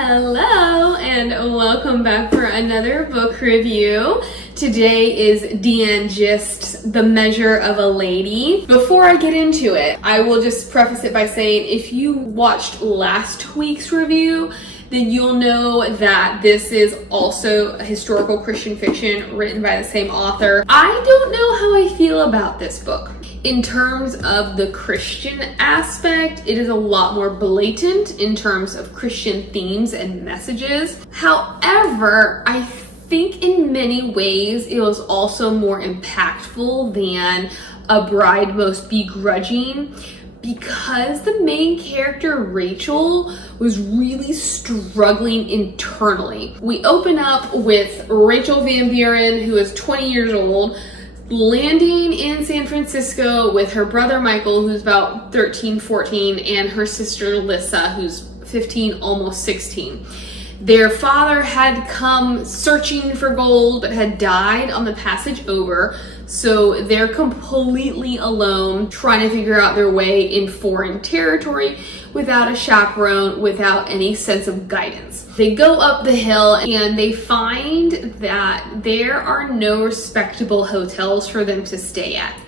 Hello and welcome back for another book review. Today is Deanne Gist's The Measure of a Lady. Before I get into it, I will just preface it by saying if you watched last week's review, then you'll know that this is also a historical Christian fiction written by the same author. I don't know how I feel about this book. In terms of the Christian aspect, it is a lot more blatant in terms of Christian themes and messages. However, I think in many ways it was also more impactful than A Bride Most Begrudging, because the main character, Rachel, was really struggling internally. We open up with Rachel Van Buren, who is 20 years old, landing in San Francisco with her brother Michael, who's about 13, 14, and her sister Lissa, who's 15, almost 16. Their father had come searching for gold, but had died on the passage over. So they're completely alone, trying to figure out their way in foreign territory without a chaperone, without any sense of guidance. They go up the hill and they find that there are no respectable hotels for them to stay at.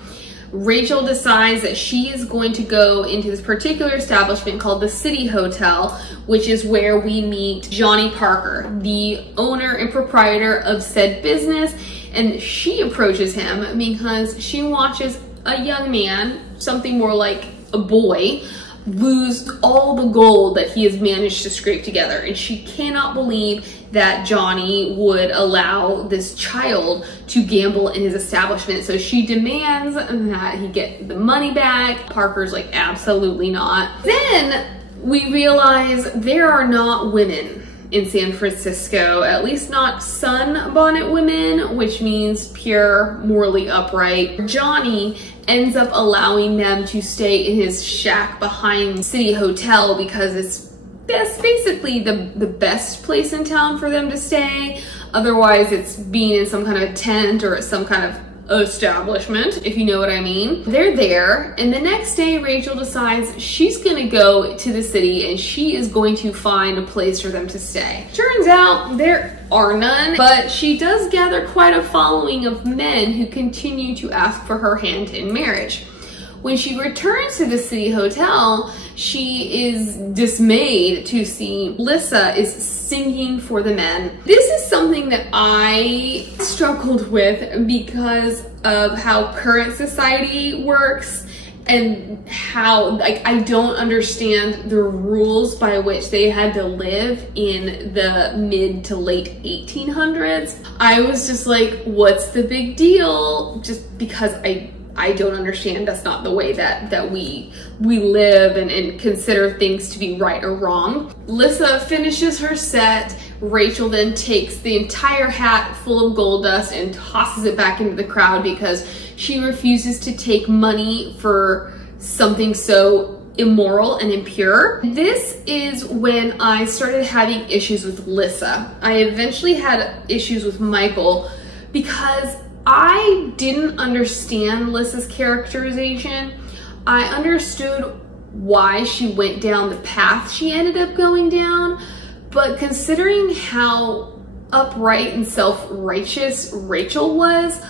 Rachel decides that she is going to go into this particular establishment called the City Hotel, which is where we meet Johnny Parker, the owner and proprietor of said business. And she approaches him because she watches a young man, something more like a boy, lose all the gold that he has managed to scrape together. And she cannot believe that Johnny would allow this child to gamble in his establishment. So she demands that he get the money back. Parker's like, absolutely not. Then we realize there are not women in San Francisco, at least not sunbonnet women, which means pure, morally upright. Johnny ends up allowing them to stay in his shack behind City Hotel because it's basically the best place in town for them to stay. Otherwise, it's being in some kind of a tent or some kind of establishment, if you know what I mean. They're there, and the next day Rachel decides she's gonna go to the city and she is going to find a place for them to stay. Turns out there are none, but she does gather quite a following of men who continue to ask for her hand in marriage. When she returns to the City Hotel, she is dismayed to see Lissa is singing for the men. This is something that I struggled with because of how current society works and how, like, I don't understand the rules by which they had to live in the mid to late 1800s. I was just like, what's the big deal? Just because I don't understand. That's not the way that we live and consider things to be right or wrong. Lissa finishes her set. Rachel then takes the entire hat full of gold dust and tosses it back into the crowd because she refuses to take money for something so immoral and impure. This is when I started having issues with Lissa. I eventually had issues with Michael because I didn't understand Lissa's characterization. I understood why she went down the path she ended up going down, but considering how upright and self-righteous Rachel was,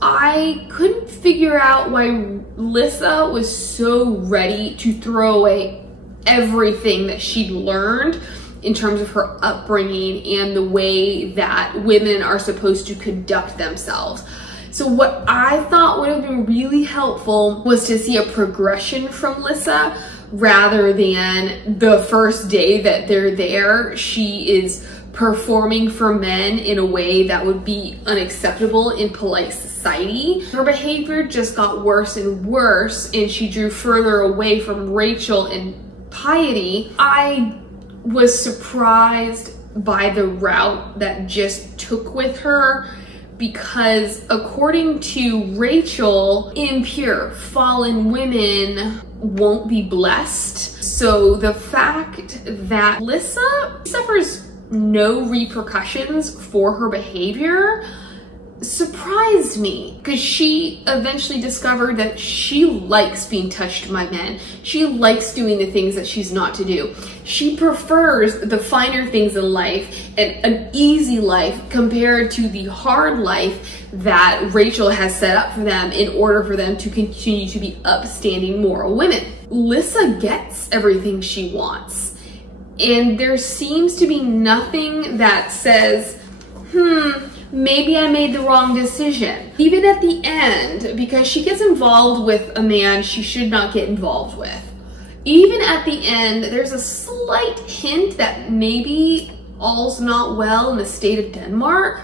I couldn't figure out why Lissa was so ready to throw away everything that she'd learned in terms of her upbringing and the way that women are supposed to conduct themselves. So what I thought would have been really helpful was to see a progression from Lissa rather than the first day that they're there, she is performing for men in a way that would be unacceptable in polite society. Her behavior just got worse and worse, and she drew further away from Rachel and piety. I was surprised by the route that just took with her because according to Rachel, impure, fallen women won't be blessed. So the fact that Lissa suffers no repercussions for her behavior surprised me, because she eventually discovered that she likes being touched by men. She likes doing the things that she's not to do. She prefers the finer things in life and an easy life compared to the hard life that Rachel has set up for them in order for them to continue to be upstanding moral women. Lissa gets everything she wants, and there seems to be nothing that says, maybe I made the wrong decision. Even at the end, because she gets involved with a man she should not get involved with. Even at the end, there's a slight hint that maybe all's not well in the state of Denmark.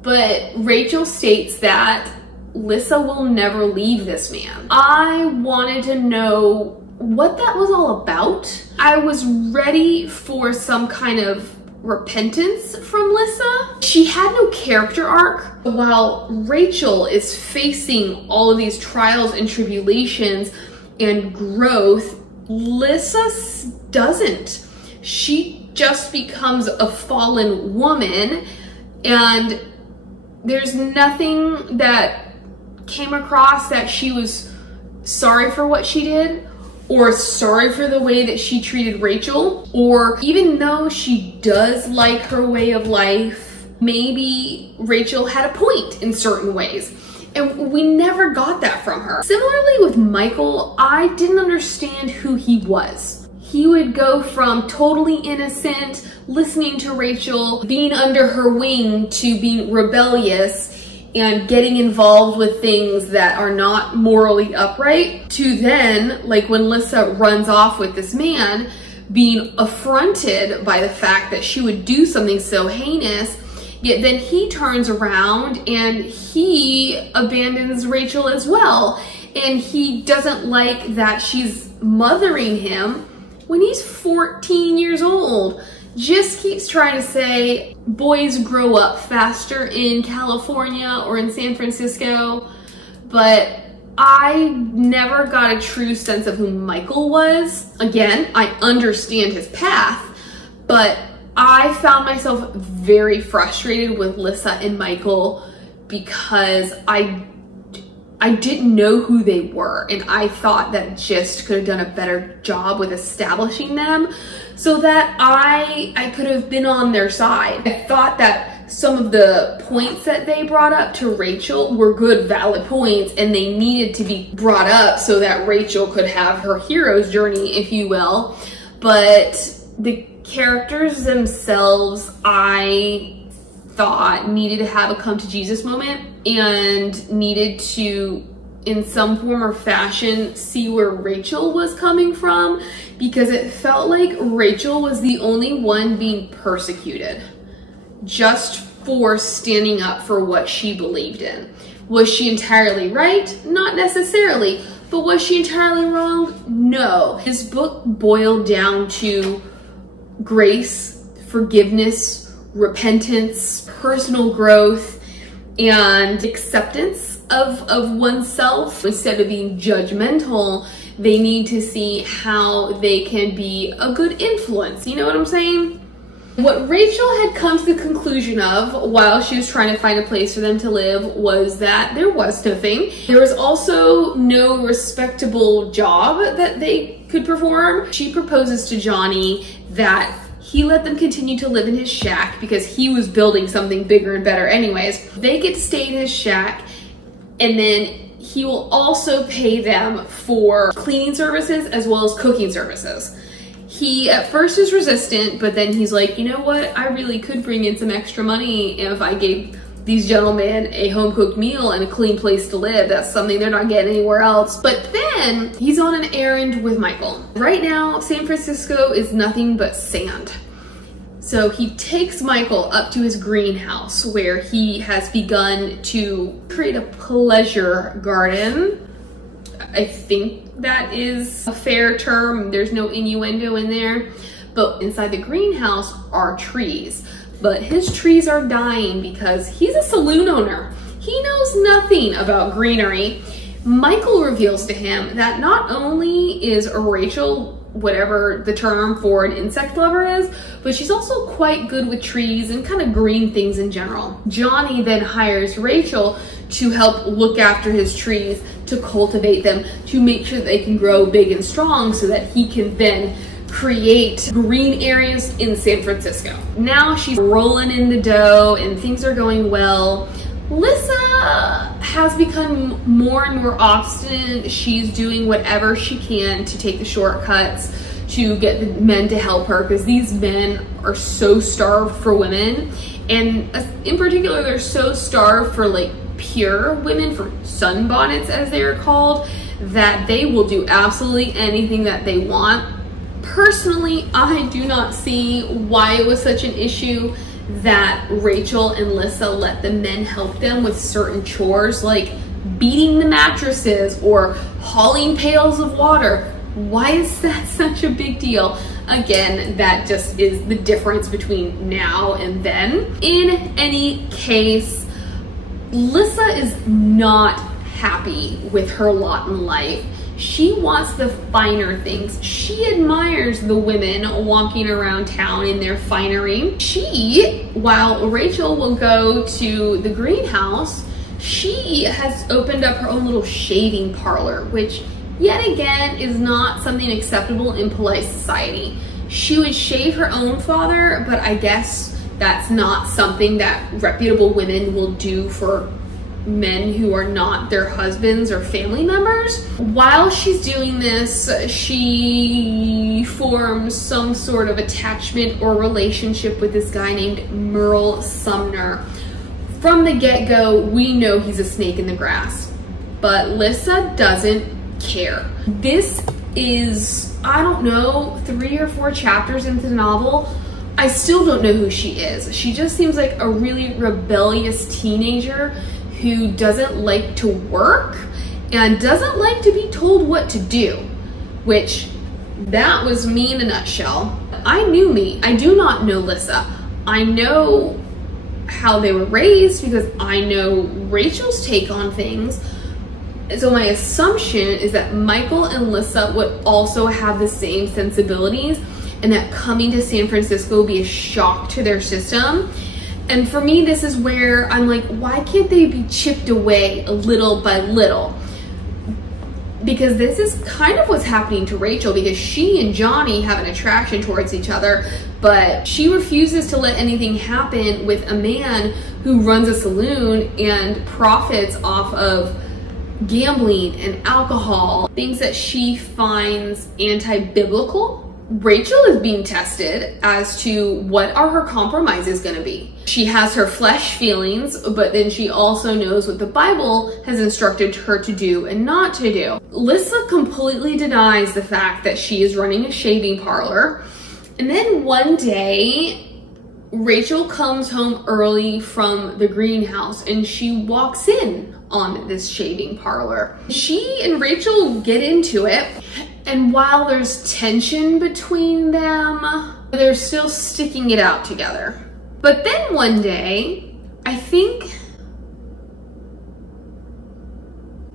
But Rachel states that Lissa will never leave this man. I wanted to know what that was all about. I was ready for some kind of repentance from Lissa. She had no character arc. While Rachel is facing all of these trials and tribulations and growth, Lissa doesn't. She just becomes a fallen woman, and there's nothing that came across that she was sorry for what she did, or sorry for the way that she treated Rachel, or even though she does like her way of life, maybe Rachel had a point in certain ways. And we never got that from her. Similarly with Michael, I didn't understand who he was. He would go from totally innocent, listening to Rachel, being under her wing, to being rebellious and getting involved with things that are not morally upright, to then, like when Lissa runs off with this man, being affronted by the fact that she would do something so heinous, yet then he turns around and he abandons Rachel as well. And he doesn't like that she's mothering him when he's 14 years old. Just keeps trying to say boys grow up faster in California or in San Francisco, but I never got a true sense of who Michael was. Again, I understand his path, but I found myself very frustrated with Lissa and Michael because I didn't know who they were, and I thought that Gist could have done a better job with establishing them so that I could have been on their side. I thought that some of the points that they brought up to Rachel were good, valid points, and they needed to be brought up so that Rachel could have her hero's journey, if you will. But the characters themselves, I thought needed to have a come to Jesus moment and needed to, in some form or fashion, see where Rachel was coming from, because it felt like Rachel was the only one being persecuted just for standing up for what she believed in. Was she entirely right? Not necessarily. But was she entirely wrong? No. His book boiled down to grace, forgiveness, repentance, personal growth, and acceptance of oneself. Instead of being judgmental, they need to see how they can be a good influence. You know what I'm saying? What Rachel had come to the conclusion of while she was trying to find a place for them to live was that there was nothing. There was also no respectable job that they could perform. She proposes to Johnny that he let them continue to live in his shack because he was building something bigger and better anyways. They get to stay in his shack, and then he will also pay them for cleaning services as well as cooking services. He at first is resistant, but then he's like, you know what? I really could bring in some extra money if I gave these gentlemen a home-cooked meal and a clean place to live. That's something they're not getting anywhere else. But then he's on an errand with Michael. Right now, San Francisco is nothing but sand. So he takes Michael up to his greenhouse where he has begun to create a pleasure garden. I think that is a fair term. There's no innuendo in there. But inside the greenhouse are trees. But his trees are dying because he's a saloon owner. He knows nothing about greenery. Michael reveals to him that not only is Rachel whatever the term for an insect lover is, but she's also quite good with trees and kind of green things in general. Johnny then hires Rachel to help look after his trees, to cultivate them, to make sure that they can grow big and strong so that he can then create green areas in San Francisco. Now she's rolling in the dough and things are going well. Lissa has become more and more obstinate. She's doing whatever she can to take the shortcuts to get the men to help her, because these men are so starved for women, and in particular they're so starved for like pure women, for sunbonnets as they are called, that they will do absolutely anything that they want. Personally, I do not see why it was such an issue that Rachel and Lissa let the men help them with certain chores like beating the mattresses or hauling pails of water. Why is that such a big deal? Again, that just is the difference between now and then. In any case, Lissa is not happy with her lot in life. She wants the finer things. She admires the women walking around town in their finery. She, while Rachel will go to the greenhouse, she has opened up her own little shaving parlor, which yet again is not something acceptable in polite society. She would shave her own father, but I guess that's not something that reputable women will do for men who are not their husbands or family members. While she's doing this, she forms some sort of attachment or relationship with this guy named Merle Sumner. From the get-go, we know he's a snake in the grass, but Lissa doesn't care. This is, I don't know, 3 or 4 chapters into the novel. I still don't know who she is. She just seems like a really rebellious teenager who doesn't like to work and doesn't like to be told what to do, which that was me in a nutshell. I knew me. I do not know Lissa. I know how they were raised because I know Rachel's take on things. So my assumption is that Michael and Lissa would also have the same sensibilities, and that coming to San Francisco would be a shock to their system. And for me, this is where I'm like, why can't they be chipped away little by little? Because this is kind of what's happening to Rachel, because she and Johnny have an attraction towards each other, but she refuses to let anything happen with a man who runs a saloon and profits off of gambling and alcohol, things that she finds anti-biblical. Rachel is being tested as to what are her compromises going to be. She has her flesh feelings, but then she also knows what the Bible has instructed her to do and not to do. Lissa completely denies the fact that she is running a shaving parlor. And then one day, Rachel comes home early from the greenhouse and she walks in on this shaving parlor. She and Rachel get into it, and while there's tension between them, they're still sticking it out together. But then one day, I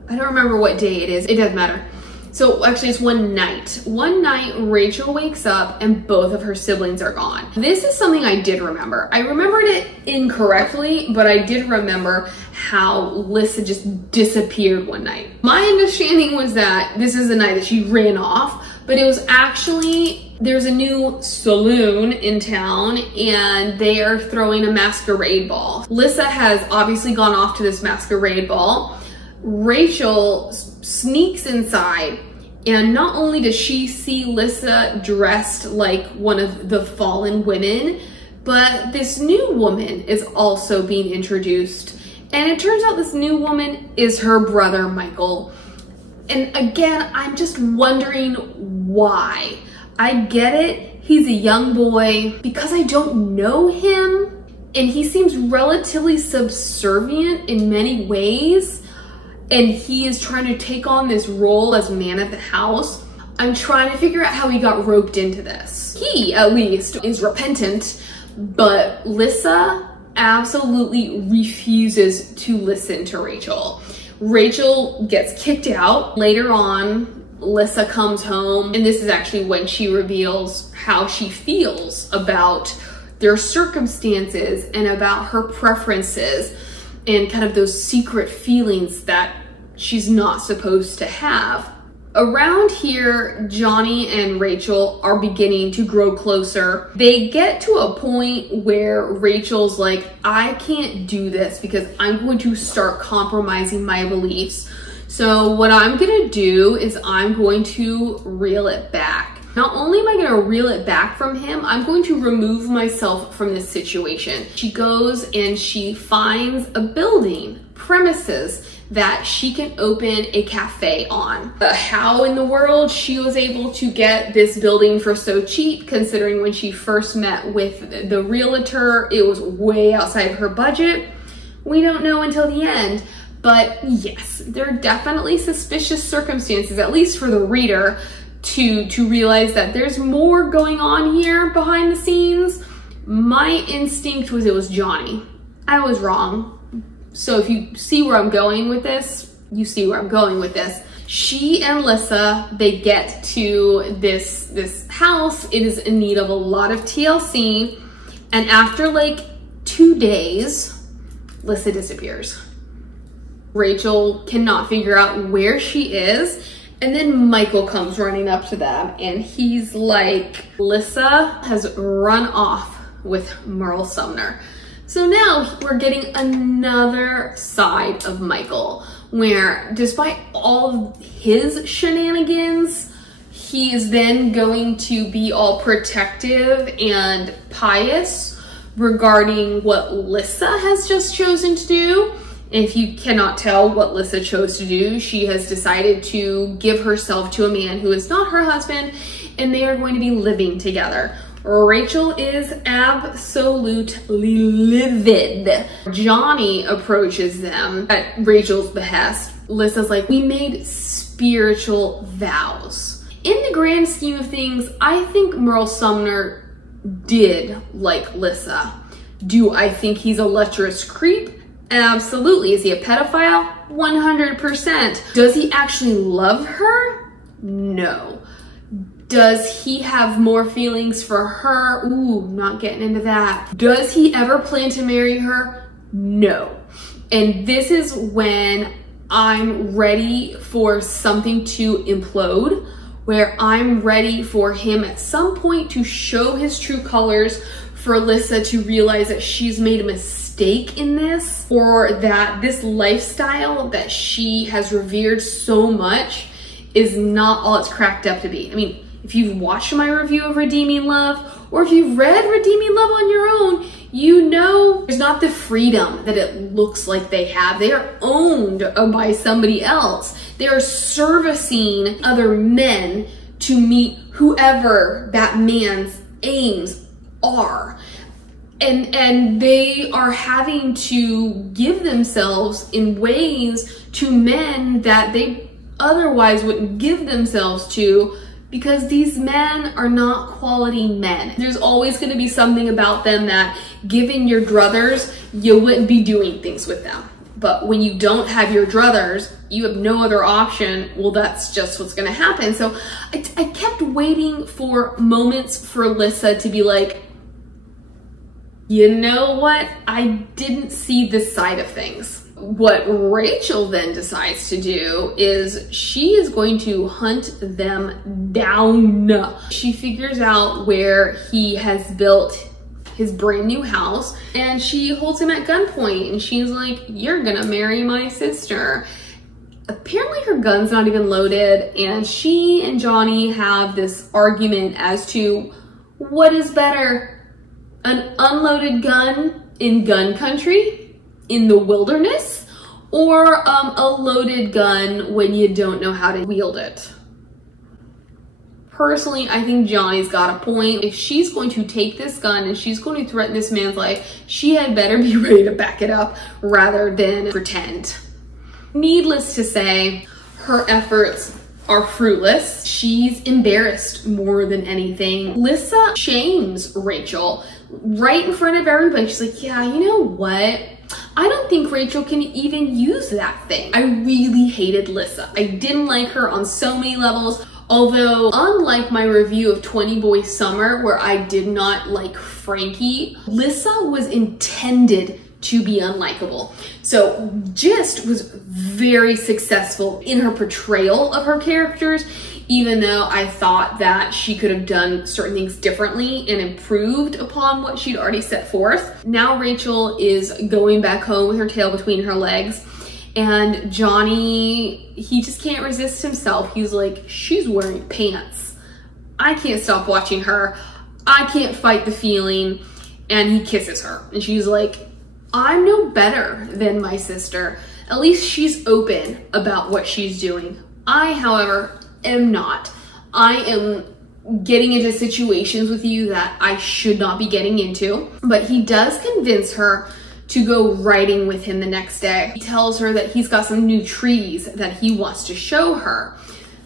don't remember what day it is, it doesn't matter. So actually it's one night. One night, Rachel wakes up and both of her siblings are gone. This is something I did remember. I remembered it incorrectly, but I did remember how Lissa just disappeared one night. My understanding was that this is the night that she ran off, but it was actually, there's a new saloon in town and they are throwing a masquerade ball. Lissa has obviously gone off to this masquerade ball. Rachel sneaks inside, and not only does she see Lissa dressed like one of the fallen women, but this new woman is also being introduced. And it turns out this new woman is her brother, Michael. And again, I'm just wondering why. I get it, he's a young boy. Because I don't know him, and he seems relatively subservient in many ways, and he is trying to take on this role as man of the house. I'm trying to figure out how he got roped into this. He, at least, is repentant, but Lissa absolutely refuses to listen to Rachel. Rachel gets kicked out later on, Lissa comes home, and this is actually when she reveals how she feels about their circumstances and about her preferences and kind of those secret feelings that she's not supposed to have. Around here, Johnny and Rachel are beginning to grow closer. They get to a point where Rachel's like, I can't do this because I'm going to start compromising my beliefs. So what I'm gonna do is I'm going to reel it back. Not only am I gonna reel it back from him, I'm going to remove myself from this situation. She goes and she finds a building, premises, that she can open a cafe on. How in the world she was able to get this building for so cheap, considering when she first met with the realtor, it was way outside of her budget, we don't know until the end. But yes, there are definitely suspicious circumstances, at least for the reader, to realize that there's more going on here behind the scenes. My instinct was it was Johnny. I was wrong. So if you see where I'm going with this, you see where I'm going with this. She and Lissa, they get to this house. It is in need of a lot of TLC. And after like 2 days, Lissa disappears. Rachel cannot figure out where she is. And then Michael comes running up to them and he's like, Lissa has run off with Merle Sumner. So now we're getting another side of Michael, where despite all of his shenanigans, he is then going to be all protective and pious regarding what Lissa has just chosen to do. If you cannot tell what Lissa chose to do, she has decided to give herself to a man who is not her husband, and they are going to be living together. Rachel is absolutely livid. Johnny approaches them at Rachel's behest. Lissa's like, we made spiritual vows. In the grand scheme of things, I think Merle Sumner did like Lissa. Do I think he's a lecherous creep? Absolutely. Is he a pedophile? 100%. Does he actually love her? No. Does he have more feelings for her? Ooh, not getting into that. Does he ever plan to marry her? No. And this is when I'm ready for something to implode, where I'm ready for him at some point to show his true colors, for Lissa to realize that she's made a mistake in this, or that this lifestyle that she has revered so much is not all it's cracked up to be. I mean, if you've watched my review of Redeeming Love, or if you've read Redeeming Love on your own, you know there's not the freedom that it looks like they have. They are owned by somebody else. They are servicing other men to meet whoever that man's aims are. And they are having to give themselves in ways to men that they otherwise wouldn't give themselves to, because these men are not quality men. There's always going to be something about them that, given your druthers, you wouldn't be doing things with them. But when you don't have your druthers, you have no other option. Well, that's just what's going to happen. So I kept waiting for moments for Lissa to be like, you know what? I didn't see this side of things. What Rachel then decides to do is she is going to hunt them down. She figures out where he has built his brand new house, and she holds him at gunpoint, and she's like, you're gonna marry my sister. Apparently her gun's not even loaded, and she and Johnny have this argument as to what is better, an unloaded gun in gun country, in the wilderness, or a loaded gun when you don't know how to wield it. Personally, I think Johnny's got a point. If she's going to take this gun and she's going to threaten this man's life, she had better be ready to back it up rather than pretend. Needless to say, her efforts are fruitless. She's embarrassed more than anything. Lissa shames Rachel right in front of everybody. She's like, yeah, you know what? I don't think Rachel can even use that thing. I really hated Lissa. I didn't like her on so many levels. Although, unlike my review of 20 Boy Summer, where I did not like Frankie, Lissa was intended to be unlikable. So Gist was very successful in her portrayal of her characters, even though I thought that she could have done certain things differently and improved upon what she'd already set forth. Now Rachel is going back home with her tail between her legs, and Johnny, he just can't resist himself. He's like, she's wearing pants. I can't stop watching her. I can't fight the feeling. And he kisses her. And she's like, I'm no better than my sister. At least she's open about what she's doing. I, however, am not. I am getting into situations with you that I should not be getting into. But he does convince her to go riding with him the next day. He tells her that he's got some new trees that he wants to show her.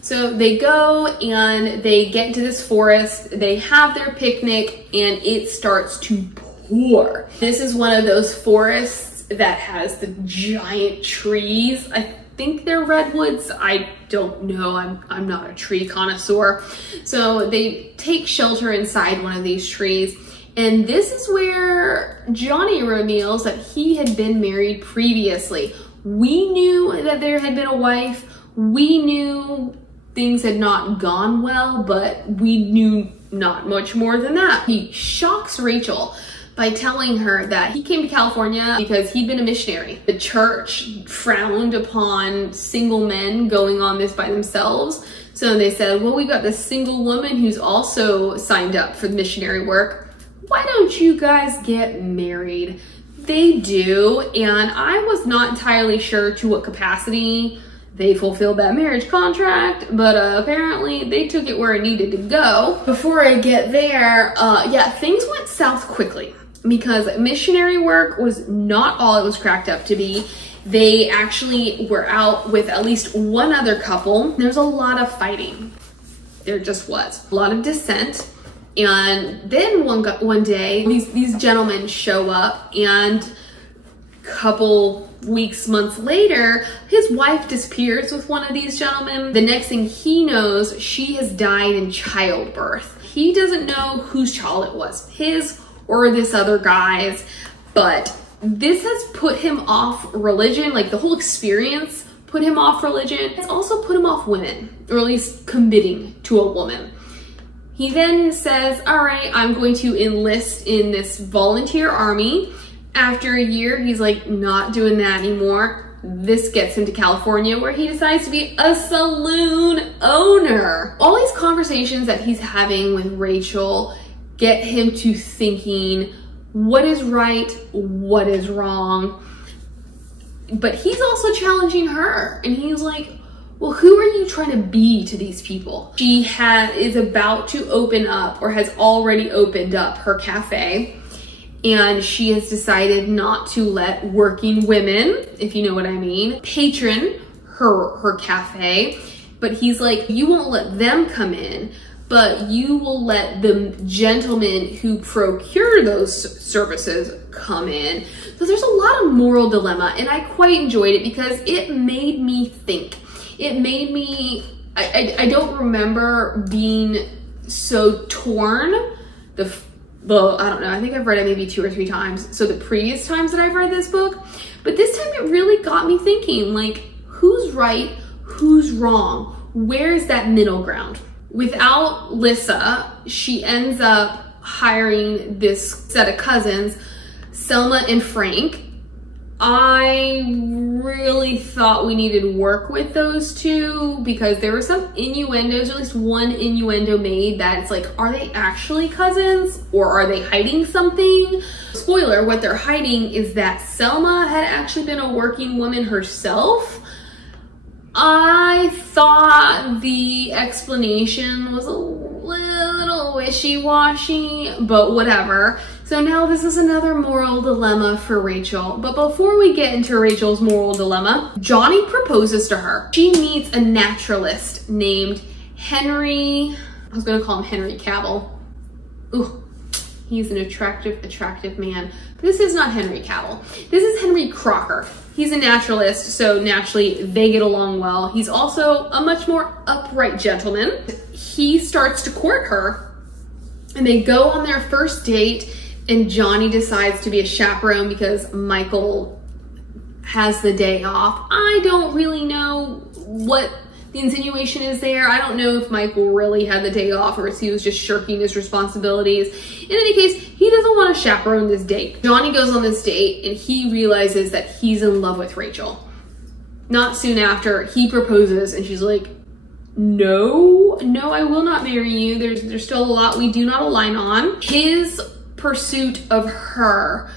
So they go and they get into this forest, they have their picnic, and it starts to pour. This is one of those forests that has the giant trees. I think they're redwoods. I don't know. I'm not a tree connoisseur. So they take shelter inside one of these trees. And this is where Johnny reveals that he had been married previously. We knew that there had been a wife. We knew things had not gone well, but we knew not much more than that. He shocks Rachel by telling her that he came to California because he'd been a missionary. The church frowned upon single men going on this by themselves. So they said, well, we got this single woman who's also signed up for the missionary work. Why don't you guys get married? They do, and I was not entirely sure to what capacity they fulfilled that marriage contract, but apparently they took it where it needed to go. Before I get there, yeah, things went south quickly because missionary work was not all it was cracked up to be. They actually were out with at least one other couple. There's a lot of fighting. There just was. A lot of dissent. And then one day, these gentlemen show up, and a couple weeks, months later, his wife disappears with one of these gentlemen. The next thing he knows, she has died in childbirth. He doesn't know whose child it was, his or this other guy's, but this has put him off religion. Like, the whole experience put him off religion. It's also put him off women, or at least committing to a woman. He then says, all right, I'm going to enlist in this volunteer army. After a year, he's like, not doing that anymore. This gets him to California, where he decides to be a saloon owner. All these conversations that he's having with Rachel get him to thinking, what is right, what is wrong? But he's also challenging her, and he's like, well, who are you trying to be to these people? She is about to open up, or has already opened up, her cafe, and she has decided not to let working women, if you know what I mean, patron her cafe. But he's like, you won't let them come in, but you will let the gentlemen who procure those services come in. So there's a lot of moral dilemma, and I quite enjoyed it because it made me think. It made me, I don't remember being so torn. Well, I don't know, I think I've read it maybe 2 or 3 times. So the previous times that I've read this book, but this time it really got me thinking, like, who's right, who's wrong? Where's that middle ground? Without Lissa, she ends up hiring this set of cousins, Selma and Frank. I really thought we needed work with those two because there were some innuendos, or at least one innuendo made that it's like, are they actually cousins or are they hiding something? Spoiler, what they're hiding is that Selma had actually been a working woman herself. I thought the explanation was a little wishy-washy, but whatever. So now this is another moral dilemma for Rachel. But before we get into Rachel's moral dilemma, Johnny proposes to her. She meets a naturalist named Henry, I was gonna call him Henry Cavill. Ooh, He's an attractive man. But this is not Henry Cavill. This is Henry Crocker. He's a naturalist, so naturally they get along well. He's also a much more upright gentleman. He starts to court her, and they go on their first date, and Johnny decides to be a chaperone because Michael has the day off. I don't really know what the insinuation is there. I don't know if Michael really had the day off or if he was just shirking his responsibilities. In any case, he doesn't want to chaperone this date. Johnny goes on this date and he realizes that he's in love with Rachel. Not soon after, he proposes and she's like, no, I will not marry you. There's still a lot we do not align on. His pursuit of her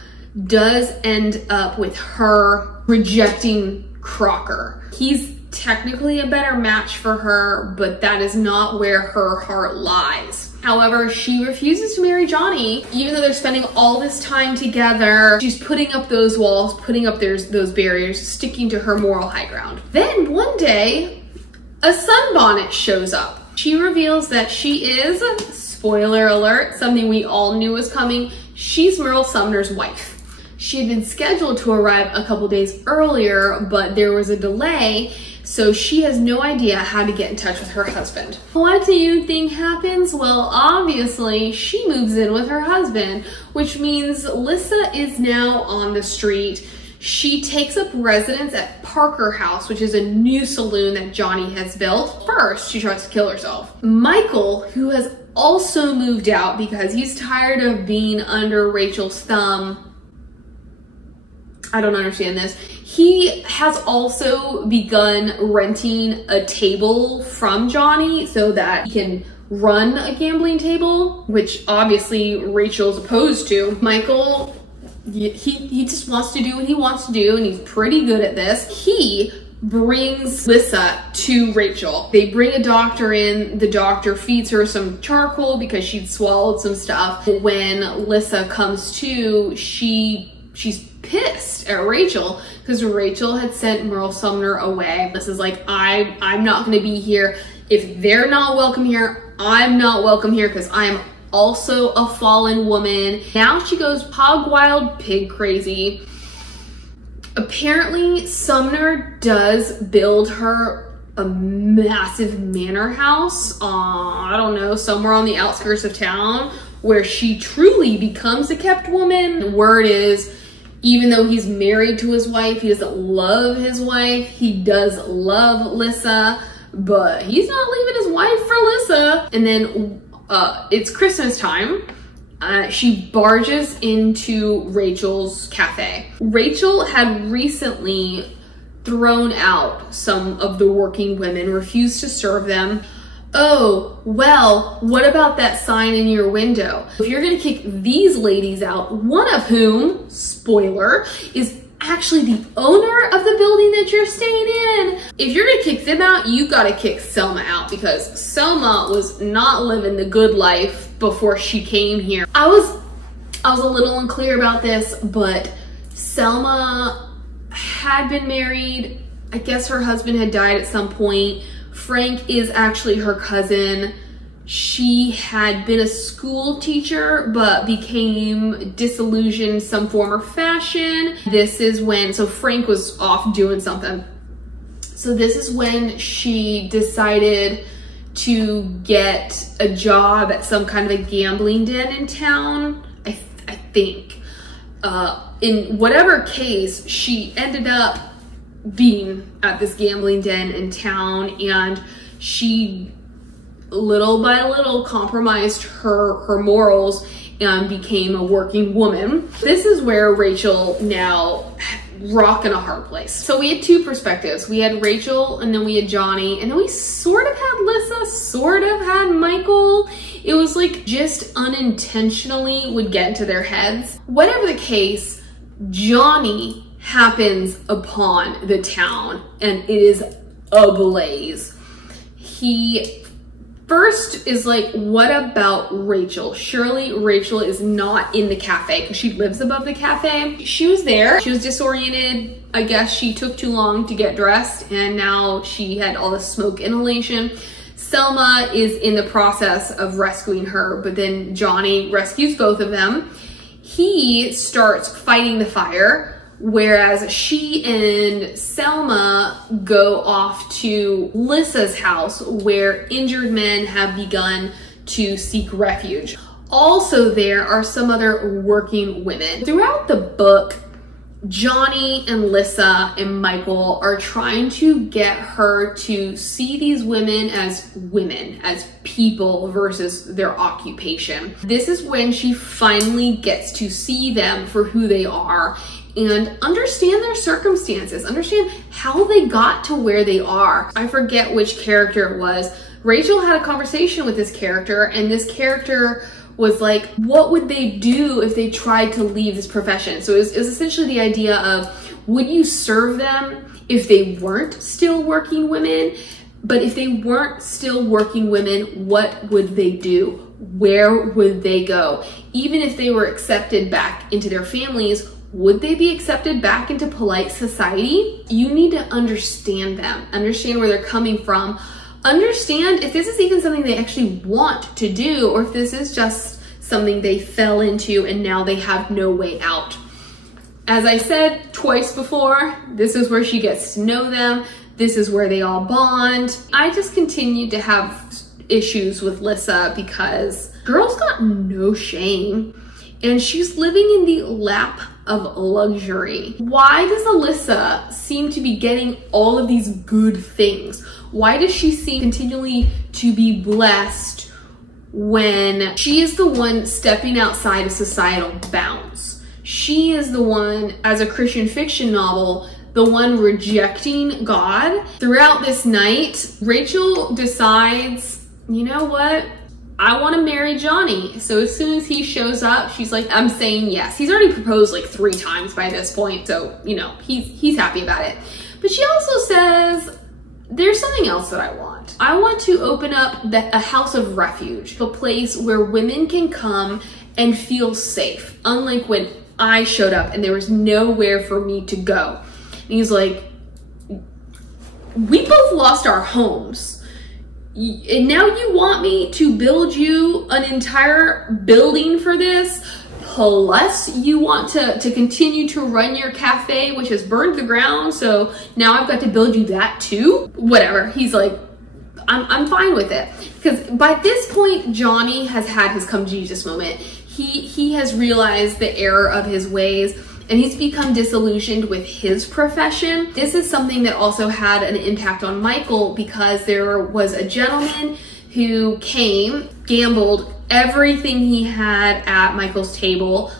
does end up with her rejecting Crocker. He's technically a better match for her, but that is not where her heart lies. However, she refuses to marry Johnny, even though they're spending all this time together. She's putting up those walls, putting up those barriers, sticking to her moral high ground. Then one day, a sunbonnet shows up. She reveals that she is, spoiler alert, something we all knew was coming, she's Merle Sumner's wife. She had been scheduled to arrive a couple days earlier, but there was a delay, so she has no idea how to get in touch with her husband. What do you think happens? Well, obviously, she moves in with her husband, which means Lissa is now on the street. She takes up residence at Parker House, which is a new saloon that Johnny has built. First, she tries to kill herself. Michael, who has also moved out because he's tired of being under Rachel's thumb, I don't understand this. He has also begun renting a table from Johnny so that he can run a gambling table, which obviously Rachel's opposed to. Michael, he just wants to do what he wants to do, and he's pretty good at this. He brings Lissa to Rachel. They bring a doctor in. The doctor feeds her some charcoal because she'd swallowed some stuff. When Lissa comes to, she's pissed at Rachel because Rachel had sent Merle Sumner away. This is like, I'm not going to be here. If they're not welcome here, I'm not welcome here because I am also a fallen woman. Now she goes hog wild, pig crazy. Apparently, Sumner does build her a massive manor house, I don't know, somewhere on the outskirts of town where she truly becomes a kept woman. The word is, even though he's married to his wife, he doesn't love his wife. He does love Lissa, but he's not leaving his wife for Lissa. And then it's Christmas time. She barges into Rachel's cafe. Rachel had recently thrown out some of the working women, refused to serve them. Oh, well, what about that sign in your window? If you're gonna kick these ladies out, one of whom, spoiler, is actually the owner of the building that you're staying in. If you're gonna kick them out, you gotta kick Selma out because Selma was not living the good life before she came here. I was a little unclear about this, but Selma had been married. I guess her husband had died at some point. Frank is actually her cousin. She had been a school teacher, but became disillusioned some form or fashion. This is when, so Frank was off doing something. So this is when she decided to get a job at some kind of a gambling den in town, I think. In whatever case, she ended up being at this gambling den in town, and she little by little compromised her morals and became a working woman. This is where Rachel now rock in a hard place. So we had two perspectives. We had Rachel and then we had Johnny, and then we sort of had Lissa, sort of had Michael. It was like just unintentionally would get into their heads. Whatever the case, Johnny happens upon the town and it is ablaze. He first is like, what about Rachel? Surely Rachel is not in the cafe because she lives above the cafe. She was there. She was disoriented. I guess she took too long to get dressed and now she had all the smoke inhalation. Selma is in the process of rescuing her, but then Johnny rescues both of them. He starts fighting the fire, whereas she and Selma go off to Lissa's house, where injured men have begun to seek refuge. Also, there are some other working women. Throughout the book, Johnny and Lissa and Michael are trying to get her to see these women, as people versus their occupation. This is when she finally gets to see them for who they are and understand their circumstances, understand how they got to where they are. I forget which character it was. Rachel had a conversation with this character, and this character was like, what would they do if they tried to leave this profession? So it was essentially the idea of, would you serve them if they weren't still working women? But if they weren't still working women, what would they do? Where would they go? Even if they were accepted back into their families, would they be accepted back into polite society? You need to understand them, understand where they're coming from, understand if this is even something they actually want to do, or if this is just something they fell into and now they have no way out. As I said twice before, this is where she gets to know them. This is where they all bond. I just continued to have issues with Lissa because girl's got no shame and she's living in the lap of luxury. Why does Alyssa seem to be getting all of these good things? Why does she seem continually to be blessed when she is the one stepping outside of societal bounds? She is the one, as a Christian fiction novel, the one rejecting God. Throughout this night, Rachel decides, you know what? I want to marry Johnny. So as soon as he shows up, she's like, I'm saying yes. He's already proposed like 3 times by this point, so, you know, he's happy about it. But she also says, there's something else that I want. I want to open up a house of refuge, a place where women can come and feel safe, unlike when I showed up and there was nowhere for me to go. And he's like, we both lost our homes. And now you want me to build you an entire building for this? Plus you want to continue to run your cafe, which has burned to the ground, so now I've got to build you that too? Whatever. He's like, I'm fine with it. Because by this point, Johnny has had his come to Jesus moment. He has realized the error of his ways, and he's become disillusioned with his profession. This is something that also had an impact on Michael, because there was a gentleman who came, gambled everything he had at Michael's table,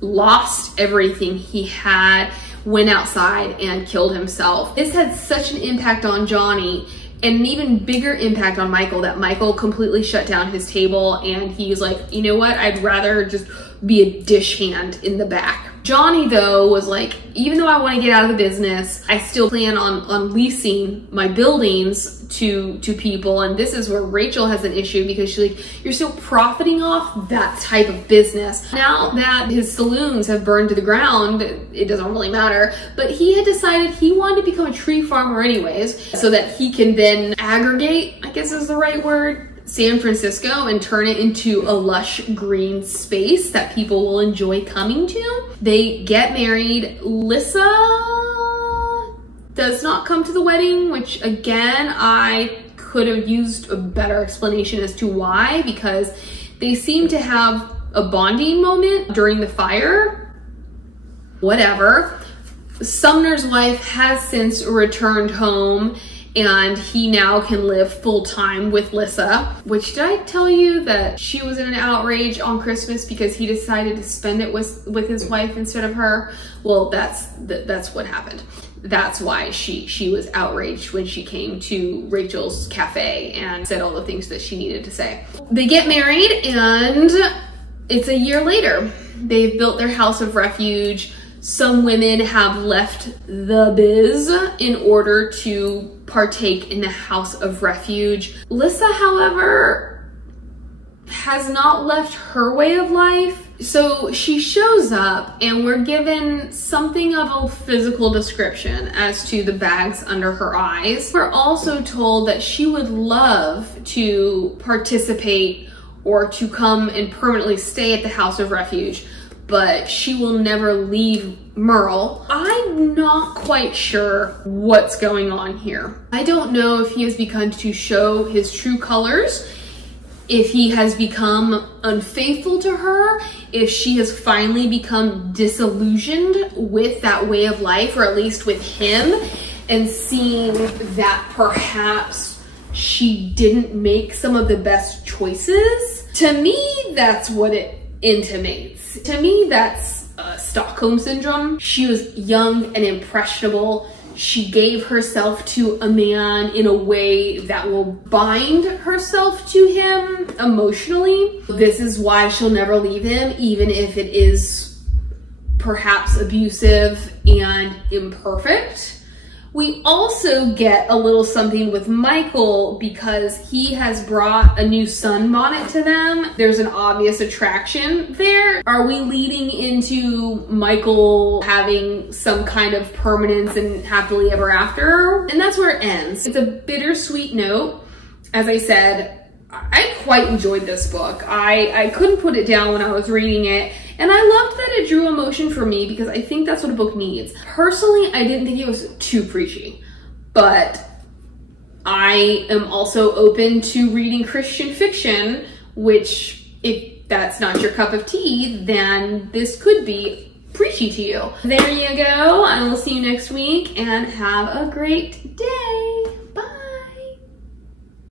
lost everything he had, went outside and killed himself. This had such an impact on Johnny, and an even bigger impact on Michael, that Michael completely shut down his table, and he's like, you know what, I'd rather just be a dish hand in the back. Johnny, though, was like, even though I want to get out of the business, I still plan on leasing my buildings to people. And this is where Rachel has an issue, because she's like, you're still profiting off that type of business. Now that his saloons have burned to the ground, it doesn't really matter. But he had decided he wanted to become a tree farmer anyways, so that he can then aggregate, I guess is the right word, San Francisco and turn it into a lush green space that people will enjoy coming to. They get married. Lissa does not come to the wedding, which again, I could have used a better explanation as to why, because they seem to have a bonding moment during the fire. Whatever. Sumner's wife has since returned home, and he now can live full-time with Lissa. Which, did I tell you that she was in an outrage on Christmas because he decided to spend it with his wife instead of her? Well, that's what happened. That's why she was outraged when she came to Rachel's cafe and said all the things that she needed to say. They get married, and it's a year later. They've built their house of refuge. Some women have left the biz in order to partake in the house of refuge. Lissa, however, has not left her way of life. So she shows up and we're given something of a physical description as to the bags under her eyes. We're also told that she would love to participate or to come and permanently stay at the house of refuge, but she will never leave Merle. I'm not quite sure what's going on here. I don't know if he has begun to show his true colors, if he has become unfaithful to her, if she has finally become disillusioned with that way of life, or at least with him, and seeing that perhaps she didn't make some of the best choices. To me, that's what it intimates. To me, that's Stockholm Syndrome. She was young and impressionable. She gave herself to a man in a way that will bind herself to him emotionally. This is why she'll never leave him, even if it is perhaps abusive and imperfect. We also get a little something with Michael because he has brought a new sunbonnet to them. There's an obvious attraction there. Are we leading into Michael having some kind of permanence and happily ever after? And that's where it ends. It's a bittersweet note. As I said, I quite enjoyed this book. I couldn't put it down when I was reading it. And I loved that it drew emotion for me because I think that's what a book needs. Personally, I didn't think it was too preachy, but I am also open to reading Christian fiction, which if that's not your cup of tea, then this could be preachy to you. There you go. I will see you next week and have a great day.